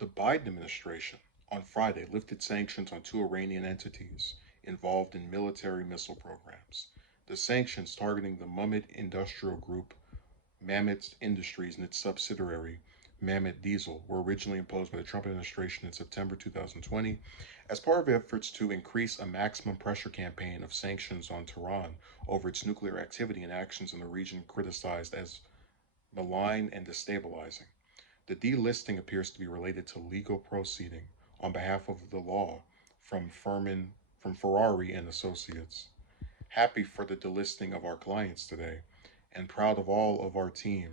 The Biden administration on Friday lifted sanctions on two Iranian entities involved in military missile programs. The sanctions targeting the Mammoth Industrial Group, Mammoth Industries, and its subsidiary, Mammoth Diesel, were originally imposed by the Trump administration in September 2020 as part of efforts to increase a maximum pressure campaign of sanctions on Tehran over its nuclear activity and actions in the region criticized as malign and destabilizing. The delisting appears to be related to legal proceeding on behalf of the law from Ferrari and Associates. Happy for the delisting of our clients today and proud of all of our team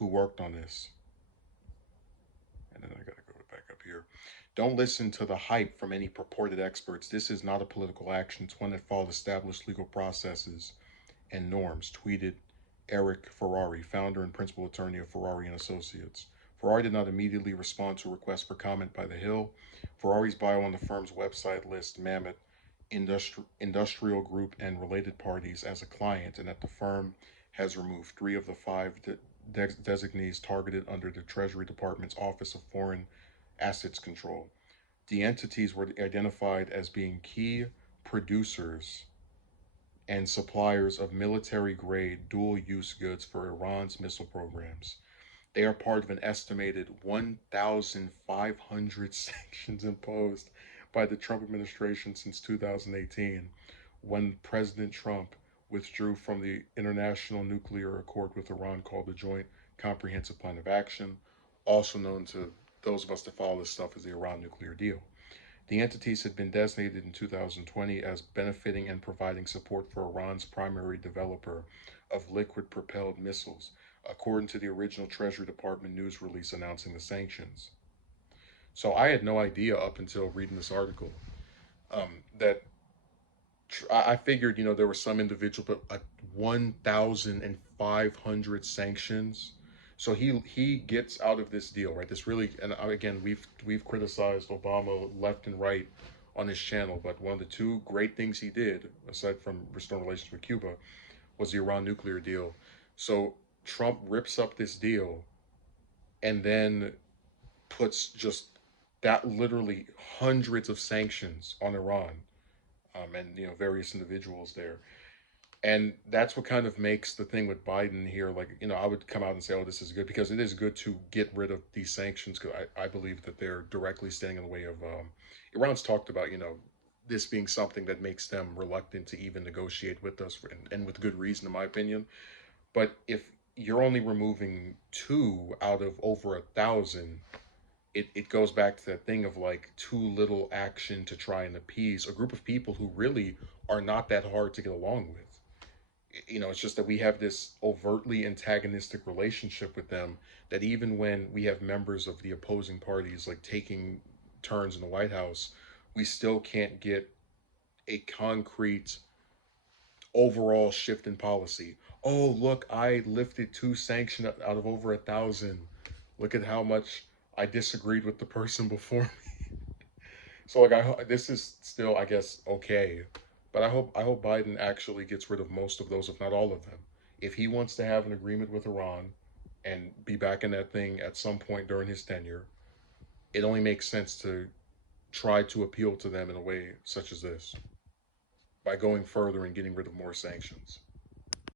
who worked on this. And then I gotta go back up here. Don't listen to the hype from any purported experts. This is not a political action. It's one that followed established legal processes and norms, tweeted Eric Ferrari, founder and principal attorney of Ferrari and Associates. Ferrari did not immediately respond to a request for comment by The Hill. Ferrari's bio on the firm's website lists Mammoth Industrial Group and related parties as a client, and that the firm has removed three of the five designees targeted under the Treasury Department's Office of Foreign Assets Control. The entities were identified as being key producers and suppliers of military grade dual use goods for Iran's missile programs. They are part of an estimated 1,500 sanctions imposed by the Trump administration since 2018, when President Trump withdrew from the international nuclear accord with Iran called the Joint Comprehensive Plan of Action, also known to those of us that follow this stuff as the Iran nuclear deal. The entities had been designated in 2020 as benefiting and providing support for Iran's primary developer of liquid propelled missiles, according to the original Treasury Department news release announcing the sanctions. So I had no idea up until reading this article that I figured, there were some individual, but 1,500 sanctions. So he gets out of this deal, right? This really, and again, we've criticized Obama left and right on his channel, but one of the two great things he did, aside from restoring relations with Cuba, was the Iran nuclear deal. So Trump rips up this deal and then puts just that literally hundreds of sanctions on Iran, and various individuals there. And that's what kind of makes the thing with Biden here, like, I would come out and say, oh, this is good, because it is good to get rid of these sanctions, because I believe that they're directly standing in the way of, Iran's talked about, this being something that makes them reluctant to even negotiate with us, and with good reason, in my opinion. But if you're only removing two out of over 1,000, it goes back to that thing of like too little action to try and appease a group of people who really are not that hard to get along with. It's just that we have this overtly antagonistic relationship with them, that even when we have members of the opposing parties like taking turns in the White House, we still can't get a concrete overall shift in policy. Oh, look, I lifted two sanctions out of over 1,000. Look at how much I disagreed with the person before me. So like, this is still, I guess, okay, but I hope Biden actually gets rid of most of those, if not all of them. If he wants to have an agreement with Iran and be back in that thing at some point during his tenure, it only makes sense to try to appeal to them in a way such as this, by going further and getting rid of more sanctions.